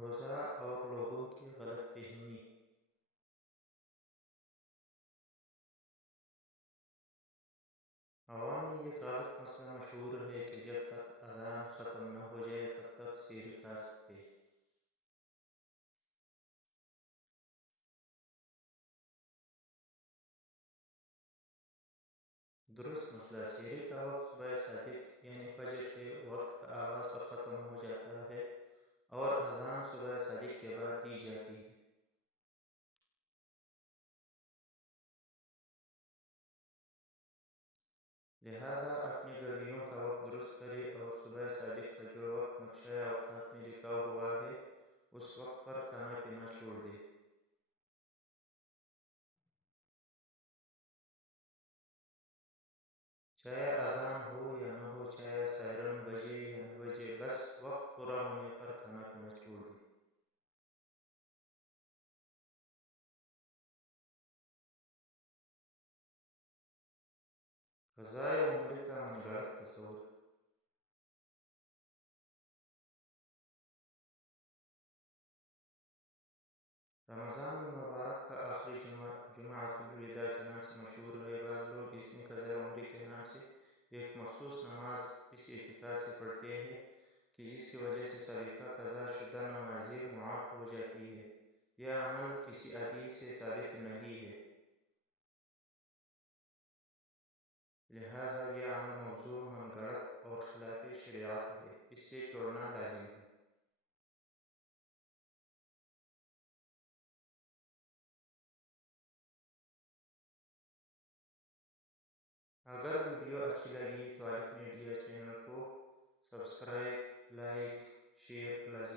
روزہ اور لوگوں کی غلط فہمی۔ عوام میں یہ غلط مسئلہ مشہور ہے کہ جب تک اذان ختم نہ ہو جائے تب تک سحری کھا سکتے۔ درست مسئلہ سحری کا وقت صبح صادق یعنی فجر کے وقت کا آغاز پر ختم ہو جاتا ہے اور اذان صبح صادق کے بعد دی جاتی ہے۔ لہذا اپنی گھڑیوں کا وقت درست کرے اور صبح صادق کا جو وقت نقشہ اوقات میں لکھا ہوا ہے اس وقت پر کھانا پینا چھوڑ دے۔ چاہے اذان ہو یا نہ ہو، چاہے سائرن بجے یا نہ بجے، بس وقت پورا ہونے پر کھانا پینا چھوڑ دے۔ قضائے عمر کا من گھڑت تصور۔ رمضان المبارک کا آخری جمعۃ الوداع کے نام سے مشہور ہے۔ بعض لوگ اس میں قضائے عمر کے نام سے ایک مخصوص نماز اس اعتقاد سے پڑھتے ہیں کہ اس کی وجہ سے سابقہ قضا شدہ نمازیں معاف ہو جاتی ہیں۔ یہ عمل کسی حدیث سے ثابت نہیں ہے، لہذا یہ عمل موضوع، من گھڑت اور خلاف شریعت ہے، اس سے چھوڑنا لازم ہے۔ اگر ویڈیو اچھی لگی تو الف میڈیا چینل کو سبسکرائب، لائک، شیئر لازم